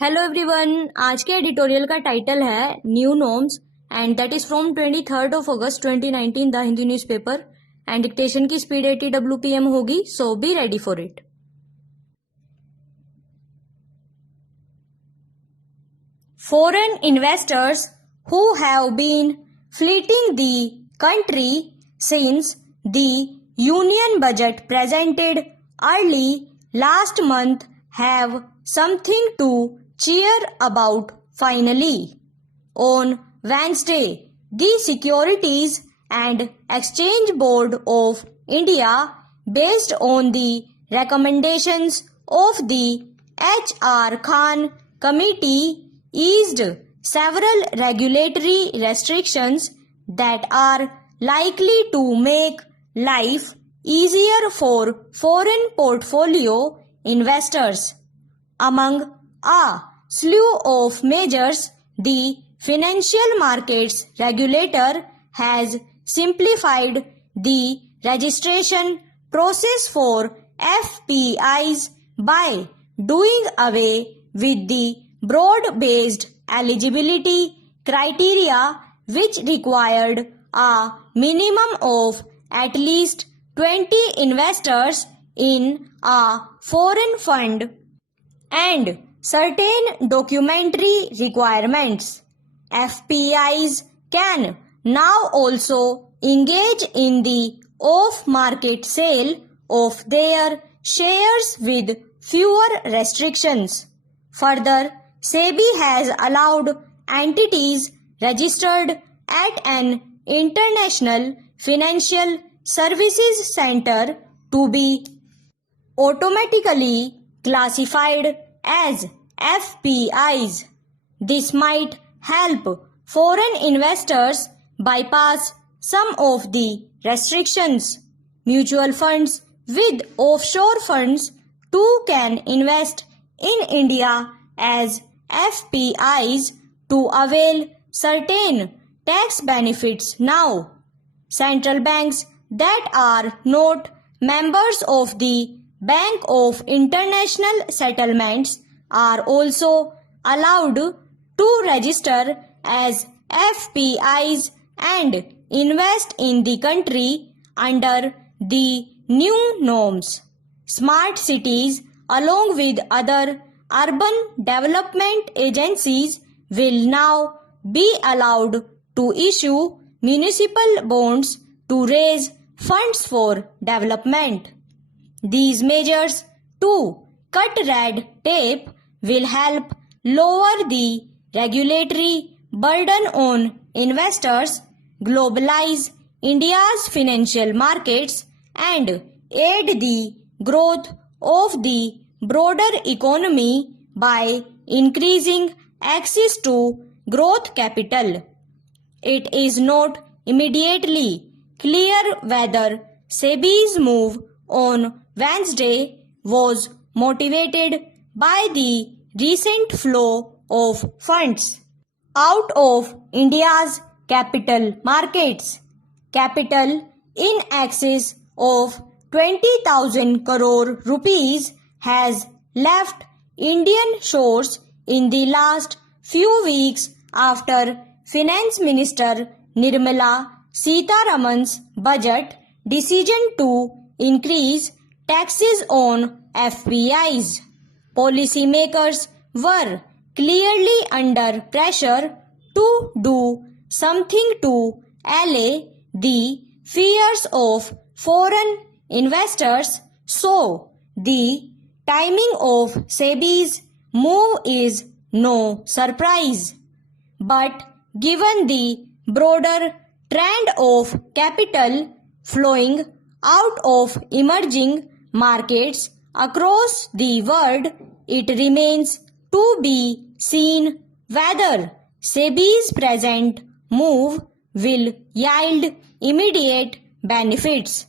Hello everyone, आज के editorial का टाइटल है new norms and that is from 23 August 2019 the Hindi newspaper and dictation की स्पीड 80 WPM होगी, so be ready for it. Foreign investors who have been fleeing the country since the union budget presented early last month have something to cheer about finally. On Wednesday, the Securities and Exchange Board of India, based on the recommendations of the H.R. Khan Committee, eased several regulatory restrictions that are likely to make life easier for foreign portfolio investors. Among a slew of measures, the Financial Markets Regulator has simplified the registration process for FPIs by doing away with the broad-based eligibility criteria which required a minimum of at least 20 investors in a foreign fund and certain documentary requirements. FPIs can now also engage in the off-market sale of their shares with fewer restrictions. Further, SEBI has allowed entities registered at an international financial services center to be automatically classified as FPIs. This might help foreign investors bypass some of the restrictions. Mutual funds with offshore funds too can invest in India as FPIs to avail certain tax benefits now. Central banks that are not members of the Bank of International Settlements are also allowed to register as FPIs and invest in the country under the new norms. Smart cities, along with other urban development agencies, will now be allowed to issue municipal bonds to raise funds for development. These measures to cut red tape will help lower the regulatory burden on investors, globalize India's financial markets, and aid the growth of the broader economy by increasing access to growth capital. It is not immediately clear whether SEBI's move on Wednesday was motivated by the recent flow of funds out of India's capital markets. Capital in excess of 20,000 crore rupees has left Indian shores in the last few weeks after Finance Minister Nirmala Sitharaman's budget decision to increase taxes on FPIs. Policymakers were clearly under pressure to do something to allay the fears of foreign investors, so the timing of SEBI's move is no surprise. But given the broader trend of capital flowing out of emerging markets across the world, it remains to be seen whether SEBI's present move will yield immediate benefits.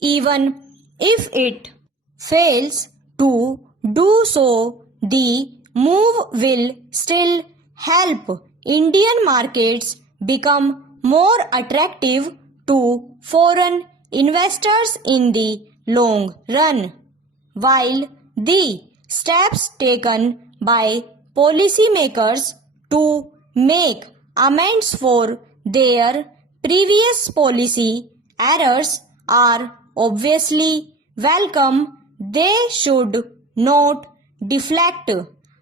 Even if it fails to do so, the move will still help Indian markets become more attractive to foreign investors in the long run. While the steps taken by policymakers to make amends for their previous policy errors are obviously welcome. They should not deflect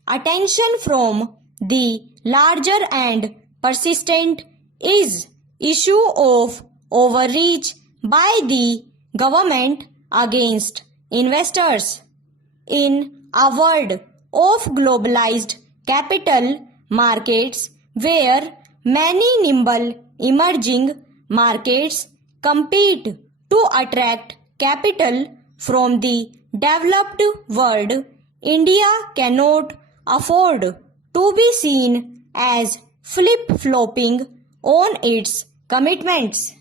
attention from the larger and persistent issue of overreach by the government against investors. In a world of globalized capital markets where many nimble emerging markets compete to attract capital from the developed world, India cannot afford to be seen as flip-flopping on its commitments.